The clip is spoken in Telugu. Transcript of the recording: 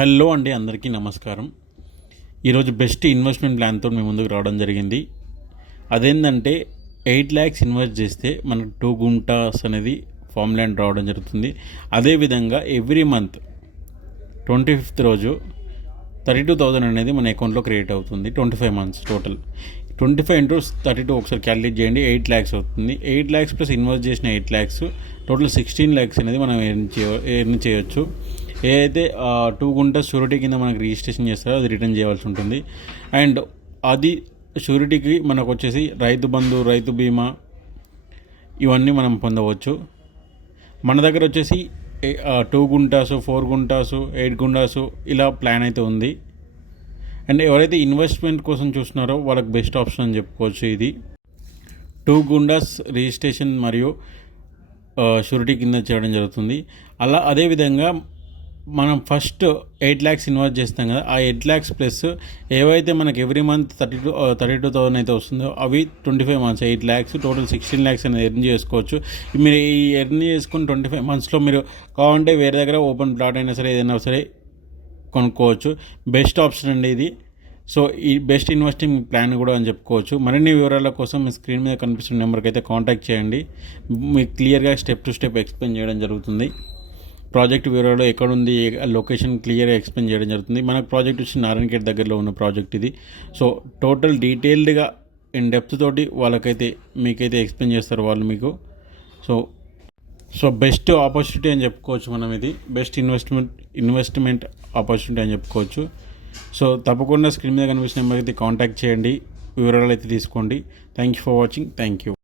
హలో అండి అందరికీ నమస్కారం. ఈరోజు బెస్ట్ ఇన్వెస్ట్మెంట్ ప్లాన్తో మేము ముందుకు రావడం జరిగింది. అదేంటంటే ఎయిట్ ల్యాక్స్ ఇన్వెస్ట్ చేస్తే మనకు టూ గుంటాస్ అనేది ఫామ్ ల్యాండ్ రావడం జరుగుతుంది. అదేవిధంగా ఎవ్రీ మంత్ ట్వంటీ ఫిఫ్త్ రోజు థర్టీ టూ థౌజండ్ అనేది మన అకౌంట్లో క్రియేట్ అవుతుంది twenty five months total. Twenty five into thirty two ఒకసారి క్యాలిక్యులేట్ చేయండి ఎయిట్ ల్యాక్స్ అవుతుంది. ఎయిట్ ల్యాక్స్ ప్లస్ ఇన్వెస్ట్ చేసిన eight lakhs total sixteen lakhs అనేది మనం ఎర్న్ చేయ ఎర్న్ చేయొచ్చు. ఏదైతే టూ గుంటస్ షూరిటీ కింద మనకు రిజిస్ట్రేషన్ చేస్తారో అది రిటర్న్ చేయాల్సి ఉంటుంది. అండ్ అది షూరిటీకి మనకు వచ్చేసి రైతు బంధు రైతు బీమా ఇవన్నీ మనం పొందవచ్చు. మన దగ్గర వచ్చేసి two guntas four guntas eight guntas ఇలా ప్లాన్ అయితే ఉంది. అండ్ ఎవరైతే ఇన్వెస్ట్మెంట్ కోసం చూస్తున్నారో వాళ్ళకి బెస్ట్ ఆప్షన్ అని చెప్పుకోవచ్చు ఇది. టూ గుండాస్ రిజిస్ట్రేషన్ మరియు షూరిటీ కింద చేయడం జరుగుతుంది. అలా అదేవిధంగా మనం ఫస్ట్ ఎయిట్ ల్యాక్స్ ఇన్వెస్ట్ చేస్తాం కదా. ఆ ఎయిట్ ల్యాక్స్ ప్లస్ ఏవైతే మనకి every month thirty two thirty two thousand అయితే వస్తుందో అవి twenty five months eight lakhs total sixteen lakhs అనేది ఎర్న్ చేసుకోవచ్చు. మీరు ఈ ఎర్న్ చేసుకుని ట్వంటీ ఫైవ్ మంత్స్లో మీరు కావాలంటే వేరే దగ్గర ఓపెన్ ప్లాట్ అయినా సరే ఏదైనా సరే కొనుక్కోవచ్చు. బెస్ట్ ఆప్షన్ అండి ఇది. సో ఈ బెస్ట్ ఇన్వెస్టింగ్ ప్లాన్ కూడా అని చెప్పుకోవచ్చు. మరిన్ని వివరాల కోసం మీ స్క్రీన్ మీద కనిపిస్తున్న నెంబర్కి అయితే కాంటాక్ట్ చేయండి. మీకు క్లియర్గా స్టెప్ టు స్టెప్ ఎక్స్ప్లెయిన్ చేయడం జరుగుతుంది. ప్రాజెక్ట్ వివరాలు ఎక్కడుంది లొకేషన్ క్లియర్గా ఎక్స్ప్లెయిన్ చేయడం జరుగుతుంది. మనకు ప్రాజెక్ట్ వచ్చి నారాయణఖేడ్ దగ్గరలో ఉన్న ప్రాజెక్ట్ ఇది. సో టోటల్ డీటెయిల్డ్గా ఇన్ డెప్త్ తోటి వాళ్ళకైతే మీకైతే ఎక్స్ప్లెయిన్ చేస్తారు వాళ్ళు మీకు. సో సో బెస్ట్ ఆపర్చునిటీ అని చెప్పుకోవచ్చు మనం ఇది. బెస్ట్ ఇన్వెస్ట్మెంట్ ఇన్వెస్ట్మెంట్ ఆపర్చునిటీ అని చెప్పుకోవచ్చు. సో తప్పకుండా స్క్రీన్ మీద కనిపించిన నెంబర్కి అయితే కాంటాక్ట్ చేయండి. వివరాలు అయితే తీసుకోండి. Thank you for watching thank you